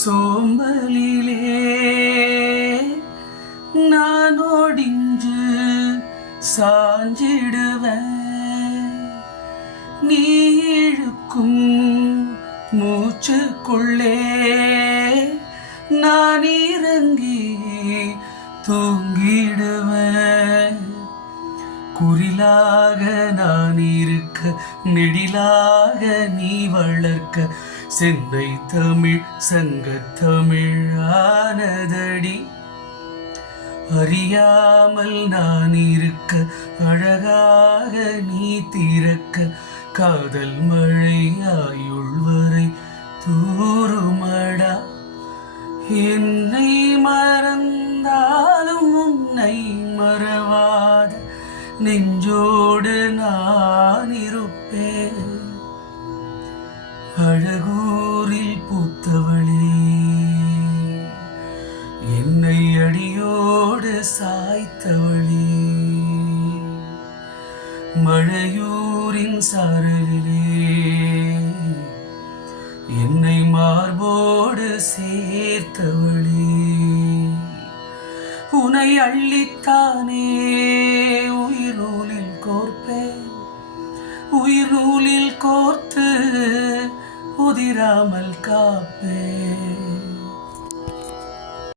சோம்பலிலே நான் ஒடிஞ்சு சாஞ்சிடுவேன். நீ இழுக்கும் மூச்சுக்குள்ளே நான் இறங்கி தூங்கிடுவேன். குறிலாக நான் இருக்க, நெடிலாக நீ வளர்க்க, செந்தை தமிழ் சங்கத்தமிழ் ஆனதடி. அறியாமல் நான் இருக்க, அழகாக நீ திறக்க, காதல் மழை ஆயுள் வரை தூருமடா. என்னை மறந்தாலும் உன்னை மறவாத நெஞ்சோடு நான் இருப்பேன். அழகூரில் பூத்தவளே, என்னை அடியோடு சாய்த்தவளே, மழையூரின் சாரலிலே என்னை மார்போடு சேர்த்தவளே. உனை அள்ளித்தானே உயிர் நூலில் கோர்ப்பேன், உயிர் நூலில் கோர்த்து உதிராமல் காப்பேன்.